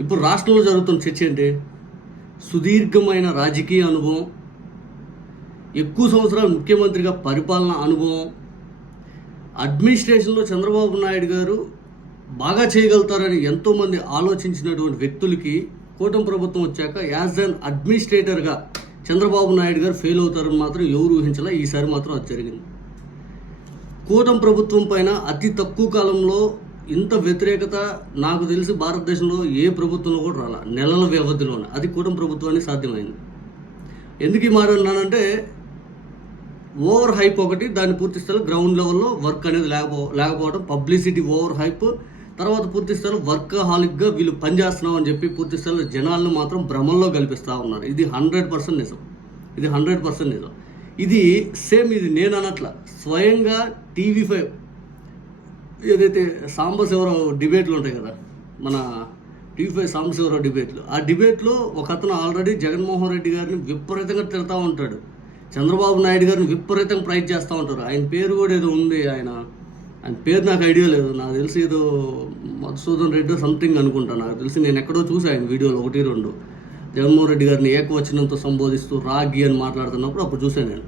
ఇప్పుడు రాష్ట్రంలో జరుగుతున్న చర్చ ఏంటి? సుదీర్ఘమైన రాజకీయ అనుభవం ఎక్కువ సంవత్సరాలు ముఖ్యమంత్రిగా పరిపాలన అనుభవం. అడ్మినిస్ట్రేషన్లో చంద్రబాబు నాయుడు గారు బాగా చేయగలుగుతారని ఎంతోమంది ఆలోచించినటువంటి వ్యక్తులకి కూటమి ప్రభుత్వం వచ్చాక యాజ్ అన్ అడ్మినిస్ట్రేటర్గా చంద్రబాబు నాయుడు గారు ఫెయిల్ అవుతారని మాత్రం ఎవరు ఊహించలే. ఈసారి మాత్రం అది జరిగింది. కూటమి ప్రభుత్వం పైన అతి తక్కువ కాలంలో ఇంత వ్యతిరేకత నాకు తెలిసి భారతదేశంలో ఏ ప్రభుత్వంలో కూడా రాల. నెలల వ్యవధిలోనే. అది కూటమి ప్రభుత్వానికి సాధ్యమైంది. ఎందుకు ఈ ఓవర్ హైప్ ఒకటి దాన్ని పూర్తి స్థాయిలో గ్రౌండ్ లెవెల్లో వర్క్ అనేది లేకపో లేకపోవడం పబ్లిసిటీ ఓవర్ హైప్ తర్వాత పూర్తి స్థాయిలో వర్క్ హాలిక్గా వీళ్ళు పనిచేస్తున్నాం అని చెప్పి పూర్తి స్థాయిలో జనాలను మాత్రం భ్రమంలో కల్పిస్తూ ఉన్నారు. ఇది హండ్రెడ్ పర్సెంట్ నిజం. ఇది హండ్రెడ్ పర్సెంట్ నిజం. ఇది సేమ్ ఇది నేను అనట్ల. స్వయంగా టీవీ ఫైవ్ ఏదైతే సాంబశివరావు డిబేట్లు ఉంటాయి కదా మన టీఫై సాంబశివరావు డిబేట్లు ఆ డిబేట్లో ఒక అతను ఆల్రెడీ జగన్మోహన్ రెడ్డి గారిని విపరీతంగా తిడతా ఉంటాడు. చంద్రబాబు నాయుడు గారిని విపరీతంగా ప్రైజ్ చేస్తూ ఉంటారు. ఆయన పేరు కూడా ఏదో ఉంది ఆయన. ఆయన పేరు నాకు ఐడియా లేదు. నాకు తెలిసి ఏదో మధుసూదన్ రెడ్డి సంథింగ్ అనుకుంటా. నాకు తెలిసి నేను ఎక్కడో చూసాను ఆయన వీడియోలో ఒకటి రెండు. జగన్మోహన్ రెడ్డి గారిని ఏకవచనంతో సంబోధిస్తూ రాగి అని మాట్లాడుతున్నప్పుడు అప్పుడు చూశాను నేను.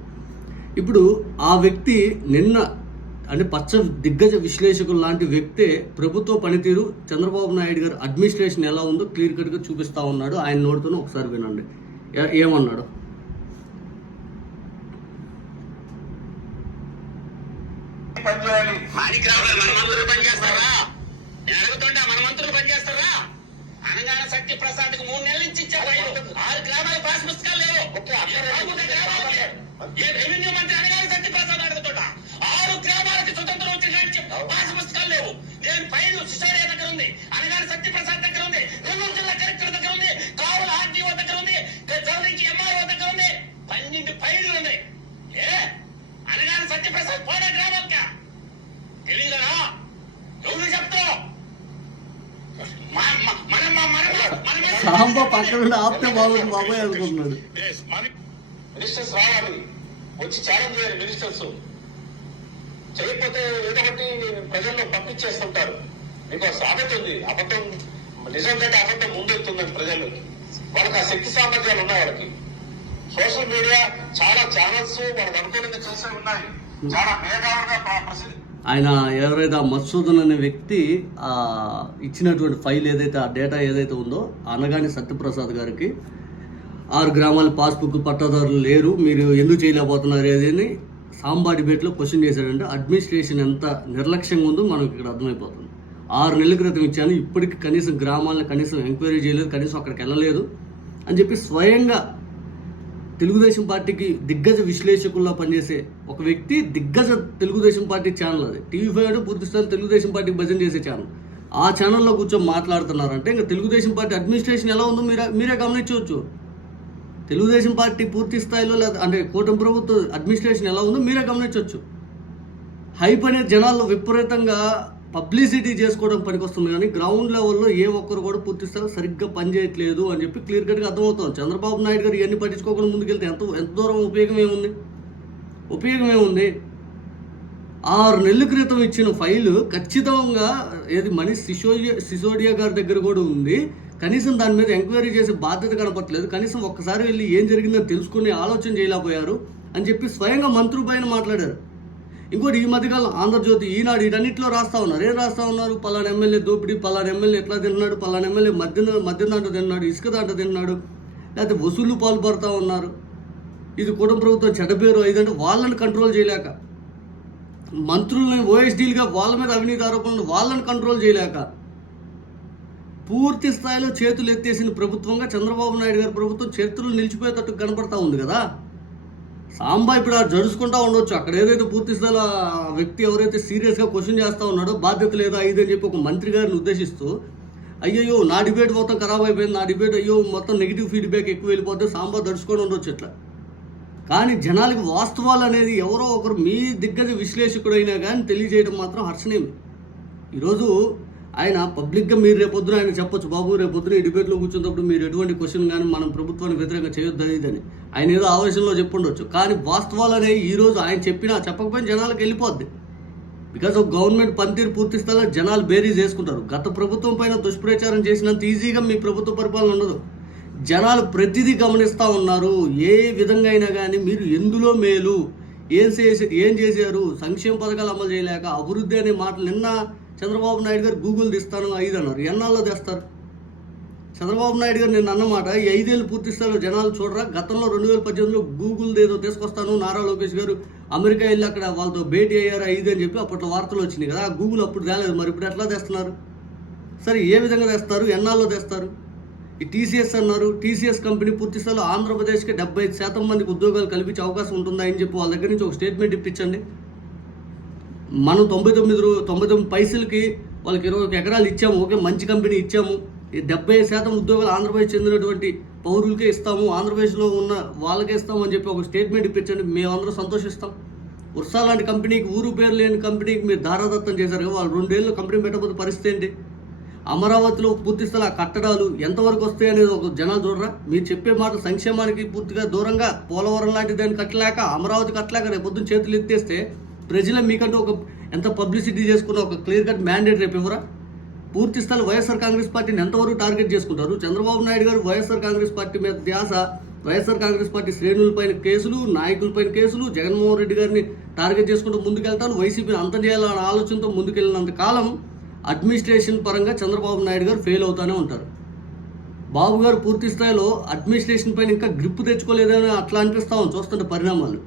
ఇప్పుడు ఆ వ్యక్తి నిన్న అంటే పచ్చ దిగ్గజ విశ్లేషకులు లాంటి వ్యక్తే ప్రభుత్వ పనితీరు చంద్రబాబు నాయుడు గారు అడ్మినిస్ట్రేషన్ ఎలా ఉందో క్లియర్ కట్గా చూపిస్తా ఉన్నాడు. ఆయన నోటితోనే ఒకసారి వినండి. ఏమన్నాడు? పనిచేయాలి మాణిక్రావు గారు మన మంత్రులు పనిచేస్తారా? నేను అడుగుతుంటా మన మంత్రులు పనిచేస్తారా? అనగాన శక్తి ప్రసాద్కు మూడు నెలల నుంచి ఇచ్చే ఫైలు ఆరు గ్రామాల పాస్ పుస్తకాలు లేవు ఏ రాబోతే గ్రామాలకి? ఏ రెవెన్యూ మంత్రి అనగాన శక్తి ప్రసాద్ అడుగుతుంటా ఆరు గ్రామాలకి స్వతంత్రం వచ్చిన పాస్ పుస్తకాలు నేను ఫైలు సిసారియా దగ్గర ఉంది అనగాన శక్తి ప్రసాద్ దగ్గర ఉంది నెల్లూరు జిల్లా కలెక్టర్ దగ్గర ఉంది కావుల ఆర్టీఓ దగ్గర ఉంది నుంచి ఎంఆర్ఓ దగ్గర ఉంది పన్నెండు ఫైళ్ళు ఉన్నాయి. ఏ? అనగాన సత్యప్రసాద్ పోడే గ్రామాలకా తెలీదా? ఎవరు చెప్తావు మన మన మన మన సాంబ పక్కన నుండి ఆపితే బాగుంది బాబాయ్ అనుకుంటున్నాడు. మినిస్టర్స్ రావాలి. వచ్చి ఛాలెంజ్ చేయాలి మినిస్టర్స్. చేయకపోతే ఏదో ఒకటి ప్రజల్లో పంపించేస్తుంటారు. మీకు ఒక సామెత ఉంది. అబద్ధం నిజం కంటే అబద్ధం ముందెళ్తుందని ప్రజలు వాళ్ళకి ఆ శక్తి సామర్థ్యాలు ఉన్నాయి వాళ్ళకి. సోషల్ మీడియా చాలా ఛానల్స్ వాళ్ళకి అనుకూలంగా చేసే ఉన్నాయి. చాలా మేధావులుగా ప్రసిద్ధి ఆయన ఎవరైతే ఆ మత్సూదన్ అనే వ్యక్తి ఇచ్చినటువంటి ఫైల్ ఏదైతే ఆ డేటా ఏదైతే ఉందో అనగానే సత్యప్రసాద్ గారికి ఆరు గ్రామాల పాస్బుక్ పట్టాదారులు లేరు మీరు ఎందుకు చేయలేకపోతున్నారు ఏదని సాంబా డిబేట్లో క్వశ్చన్ చేశాడంటే అడ్మినిస్ట్రేషన్ ఎంత నిర్లక్ష్యంగా ఉందో మనకి ఇక్కడ అర్థమైపోతుంది. ఆరు నెలల క్రితం ఇచ్చాను ఇప్పటికి కనీసం గ్రామాలను కనీసం ఎంక్వైరీ చేయలేదు కనీసం అక్కడికి వెళ్ళలేదు. అని చెప్పి స్వయంగా తెలుగుదేశం పార్టీకి దిగ్గజ విశ్లేషకుల్లో పనిచేసే ఒక వ్యక్తి దిగ్గజ తెలుగుదేశం పార్టీ ఛానల్ అది. టీవీ ఫైవ్ అంటే పూర్తిస్థాయి తెలుగుదేశం పార్టీకి భజన చేసే ఛానల్. ఆ ఛానల్లో కూర్చొని మాట్లాడుతున్నారంటే ఇంకా తెలుగుదేశం పార్టీ అడ్మినిస్ట్రేషన్ ఎలా ఉందో మీరే మీరే గమనించవచ్చు. తెలుగుదేశం పార్టీ పూర్తి స్థాయిలో లేదా అంటే కూటమి ప్రభుత్వ అడ్మినిస్ట్రేషన్ ఎలా ఉందో మీరే గమనించవచ్చు హైప్ అనేది జనాల్లో విపరీతంగా పబ్లిసిటీ చేసుకోవడం పనికొస్తుంది కానీ గ్రౌండ్ లెవెల్లో ఏ ఒక్కరు కూడా పూర్తి స్థాయిలో సరిగ్గా పనిచేయట్లేదు అని చెప్పి క్లియర్ కట్గా అర్థమవుతుంది. చంద్రబాబు నాయుడు గారు ఇవన్నీ పట్టించుకోకుండా ముందుకెళ్తే ఎంత ఎంత దూరం ఉపయోగం ఏముంది? ఉపయోగం ఏముంది? ఆరు నెలల క్రితం ఇచ్చిన ఫైలు ఖచ్చితంగా ఏది మనీ సిసోడియా సిసోడియా గారి దగ్గర కూడా ఉంది. కనీసం దాని మీద ఎంక్వైరీ చేసే బాధ్యత కనపట్లేదు కనీసం ఒక్కసారి వెళ్ళి ఏం జరిగిందని తెలుసుకునే ఆలోచన చేయలేకపోయారు అని చెప్పి స్వయంగా మంత్రి పైన మాట్లాడారు. ఇంకోటి ఈ మధ్యకాలం ఆంధ్రజ్యోతి ఈనాడు వీటన్నిటిలో రాస్తా ఉన్నారు. ఏం రాస్తా ఉన్నారు? పలానా ఎమ్మెల్యే దోపిడీ పలానా ఎమ్మెల్యే ఎట్లా తిన్నాడు? పలానా ఎమ్మెల్యే మధ్య మద్యం దాంట్లో తిన్నాడు ఇసుక దాంట్లో తిన్నాడు లేకపోతే వసూలు పాల్పడుతూ ఉన్నారు. ఇది కుటుంబ ప్రభుత్వం చెడపేరు ఇదంటే వాళ్ళని కంట్రోల్ చేయలేక. మంత్రులని ఓఎస్డీలుగా వాళ్ళ మీద అవినీతి ఆరోపణలు వాళ్ళని కంట్రోల్ చేయలేక. పూర్తి స్థాయిలో చేతులు ఎత్తేసిన ప్రభుత్వంగా చంద్రబాబు నాయుడు గారి ప్రభుత్వం చరిత్రలు నిలిచిపోయేటట్టు కనపడతా ఉంది కదా. సాంబా ఇప్పుడు ఆ జడుచుకుంటా ఉండొచ్చు. అక్కడ ఏదైతే పూర్తి స్థాయిలో వ్యక్తి ఎవరైతే సీరియస్గా క్వశ్చన్ చేస్తూ ఉన్నాడో బాధ్యత లేదా ఇది అని చెప్పి ఒక మంత్రి గారిని ఉద్దేశిస్తూ అయ్యయ్యో నా డిబేట్ మొత్తం ఖరాబ్ అయిపోయింది నా డిబేట్ అయ్యో మొత్తం నెగిటివ్ ఫీడ్బ్యాక్ ఎక్కువ వెళ్ళిపోతే సాంబా దడుచుకొని ఉండొచ్చు ఇట్లా. కానీ జనాలకి వాస్తవాలు అనేది ఎవరో ఒకరు మీ దిగ్గజ విశ్లేషకుడైనా కానీ తెలియజేయడం మాత్రం హర్షణీయం. ఈరోజు ఆయన పబ్లిక్గా మీరు రేపొద్దున ఆయన చెప్పొచ్చు. బాబు రేపొద్దున ఈ డిబేట్లో కూర్చున్నప్పుడు మీరు ఎటువంటి క్వశ్చన్ కానీ మనం ప్రభుత్వానికి వ్యతిరేకంగా చేయొద్దు ఇదని ఆయన ఏదో ఆవేశంలో చెప్పుండొచ్చు. కానీ వాస్తవాలు అనేవి ఈరోజు ఆయన చెప్పినా చెప్పకపోయినా జనాలకు వెళ్ళిపోద్ది. బికాజ్ ఆఫ్ గవర్నమెంట్ పనితీరు పూర్తి స్థాయిలో జనాలు బేరీజ్ చేసుకుంటారు. గత ప్రభుత్వం పైన దుష్ప్రచారం చేసినంత ఈజీగా మీ ప్రభుత్వ పరిపాలన ఉండదు. జనాలు ప్రతిదీ గమనిస్తూ ఉన్నారు. ఏ విధంగా అయినా కానీ మీరు ఎందులో మేలు? ఏం చేసి ఏం చేశారు? సంక్షేమ పథకాలు అమలు చేయలేక అభివృద్ధి అనే మాటలు నిన్న చంద్రబాబు నాయుడు గారు గూగుల్ తీస్తాను ఐదు అన్నారు. ఎన్నాళ్ళు తెస్తారు? చంద్రబాబు నాయుడు గారు నేను అన్నమాట ఈ ఐదేళ్ళు పూర్తి స్థాయిలో జనాలు చూడరా గతంలో రెండు వేల పద్దెనిమిదిలో గూగుల్ ఏదో తీసుకొస్తాను నారా లోకేష్ గారు అమెరికా వెళ్ళి అక్కడ వాళ్ళతో భేటీ అయ్యారు ఐదు అని చెప్పి అప్పట్లో వార్తలు వచ్చినాయి కదా గూగుల్ అప్పుడు తేలేదు మరి ఇప్పుడు ఎట్లా తెస్తున్నారు? సరే ఏ విధంగా తెస్తారు? ఎన్నాళ్ళు తెస్తారు? ఈ టీసీఎస్ అన్నారు టీసీఎస్ కంపెనీ పూర్తి స్థాయిలో ఆంధ్రప్రదేశ్కి డెబ్బై ఐదు శాతం మందికి ఉద్యోగాలు కల్పించే అవకాశం ఉంటుందా అని చెప్పి వాళ్ళ దగ్గర నుంచి ఒక స్టేట్మెంట్ ఇప్పించండి. మనం తొంభై తొమ్మిది రూ తొంభై తొమ్మిది పైసలకి వాళ్ళకి ఇరవై ఒక ఎకరాలు ఇచ్చాము ఓకే మంచి కంపెనీ ఇచ్చాము. ఈ డెబ్బై శాతం ఉద్యోగాలు ఆంధ్రప్రదేశ్ చెందినటువంటి పౌరులకే ఇస్తాము ఆంధ్రప్రదేశ్లో ఉన్న వాళ్ళకే ఇస్తాము అని చెప్పి ఒక స్టేట్మెంట్ ఇప్పించండి మేమందరం సంతోషిస్తాం. ఉర్సా లాంటి కంపెనీకి ఊరు పేరు లేని కంపెనీకి మీరు ధారాదత్తం చేశారు కదా వాళ్ళు రెండేళ్ళు కంపెనీ పెట్టకపోతే పరిస్థితి ఏంటి? అమరావతిలో పూర్తి స్థల కట్టడాలు ఎంతవరకు వస్తాయి అనేది ఒక జనాలు చూడరా? మీరు చెప్పే మాట సంక్షేమానికి పూర్తిగా దూరంగా పోలవరం లాంటి దాన్ని కట్టలేక అమరావతి కట్టలేక రేపు పొద్దున్న చేతులు ఎత్తేస్తే ప్రజల మీకంటూ ఒక ఎంత పబ్లిసిటీ చేసుకున్న ఒక క్లియర్ కట్ మ్యాండేట్ రేపు ఇవ్వరా? పూర్తి స్థాయి వైఎస్ఆర్ కాంగ్రెస్ పార్టీని ఎంతవరకు టార్గెట్ చేసుకుంటారు? చంద్రబాబు నాయుడు గారు వైఎస్ఆర్ కాంగ్రెస్ పార్టీ మీద ధ్యాస వైఎస్ఆర్ కాంగ్రెస్ పార్టీ శ్రేణులపైన కేసులు నాయకులపైన కేసులు జగన్మోహన్ రెడ్డి గారిని టార్గెట్ చేసుకుంటూ ముందుకెళ్తాను వైసీపీని అంత చేయాలన్న ఆలోచనతో ముందుకెళ్ళినంత కాలం అడ్మినిస్ట్రేషన్ పరంగా చంద్రబాబు నాయుడు గారు ఫెయిల్ అవుతూనే ఉంటారు. బాబు గారు పూర్తి స్థాయిలో అడ్మినిస్ట్రేషన్ పైన ఇంకా గ్రిప్ తెచ్చుకోలేదని అట్లా అనిపిస్తా ఉంది. చూస్తుంటే పరిణామాలు.